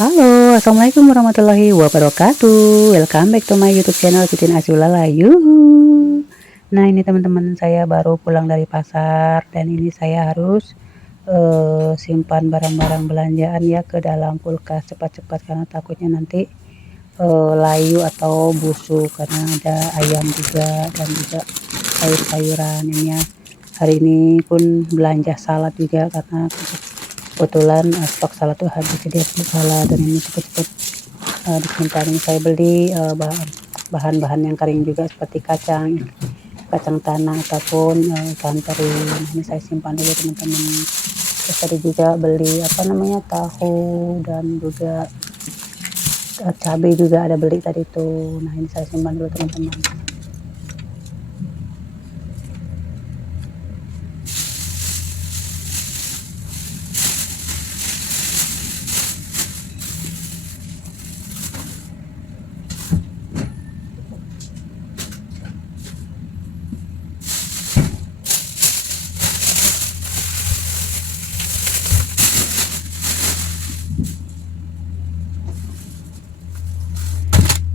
Halo, assalamualaikum warahmatullahi wabarakatuh. Welcome back to my YouTube channel Titin Azulala. Yuhu. Nah, ini teman-teman, saya baru pulang dari pasar dan ini saya harus simpan barang-barang belanjaan ya ke dalam kulkas cepat-cepat karena takutnya nanti layu atau busuk karena ada ayam juga dan juga sayur-sayuran ini ya. Hari ini pun belanja salad juga karena kebetulan stok salad tuh habis, jadi aku salad dan ini cepet-cepet disimpan. Ini saya beli bahan-bahan yang kering juga seperti kacang tanah ataupun ikan teri. Nah, ini saya simpan dulu teman-teman. Terus tadi juga beli tahu dan juga cabai juga ada beli tadi tuh. Nah, ini saya simpan dulu teman-teman.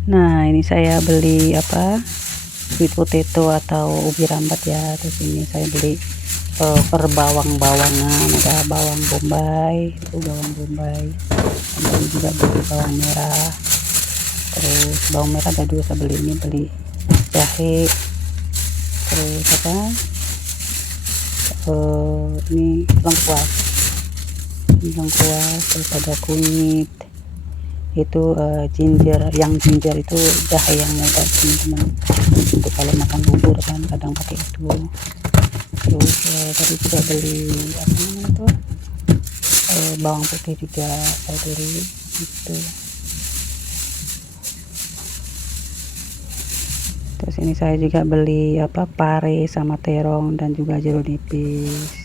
Nah, ini saya beli sweet potato atau ubi rambat ya. Terus ini saya beli per bawang-bawangan, ada bawang bombay, itu bawang bombay. Kemudian juga beli bawang merah. Terus bawang merah ada dua, saya beli jahe. Terus ini lengkuas, terus ada kunyit. Itu ginger itu jahe yang muda teman-teman, untuk kalau makan bubur kan kadang pakai itu. Terus tadi juga beli bawang putih juga saya beli gitu. Terus ini saya juga beli pare sama terong dan juga jeruk nipis.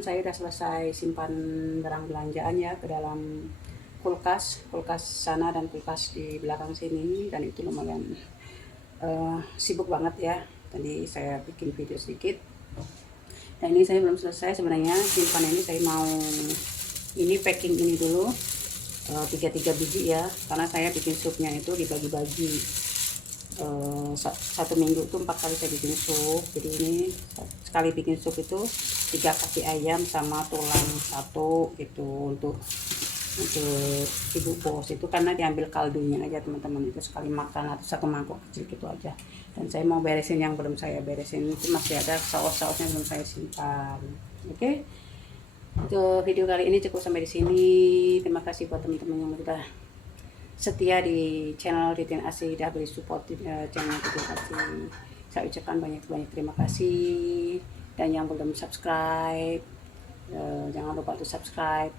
saya udah selesai simpan barang belanjaan ya ke dalam kulkas sana dan kulkas di belakang sini, dan itu lumayan sibuk banget ya. Tadi saya bikin video sedikit. Dan ini saya belum selesai sebenarnya simpan ini. Saya mau ini packing ini dulu, 3 biji ya, karena saya bikin supnya itu dibagi-bagi. Satu minggu itu 4 kali saya bikin sup. Jadi ini sekali bikin sup itu 3 kaki ayam sama tulang 1 gitu untuk ibu bos itu, karena diambil kaldunya aja teman-teman, itu sekali makan atau 1 mangkok kecil gitu aja. Dan saya mau beresin yang belum saya beresin, itu masih ada saus-sausnya belum saya simpan. Oke. Untuk video kali ini cukup sampai di sini. Terima kasih buat teman-teman yang sudah setia di channel Titin Asih, dah beri support di channel Titin Asih. Saya ucapkan banyak-banyak terima kasih. Dan yang belum subscribe, jangan lupa untuk subscribe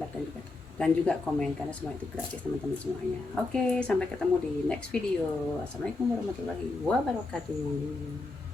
dan juga komen, karena semua itu gratis teman-teman semuanya. Oke, sampai ketemu di next video. Assalamualaikum warahmatullahi wabarakatuh.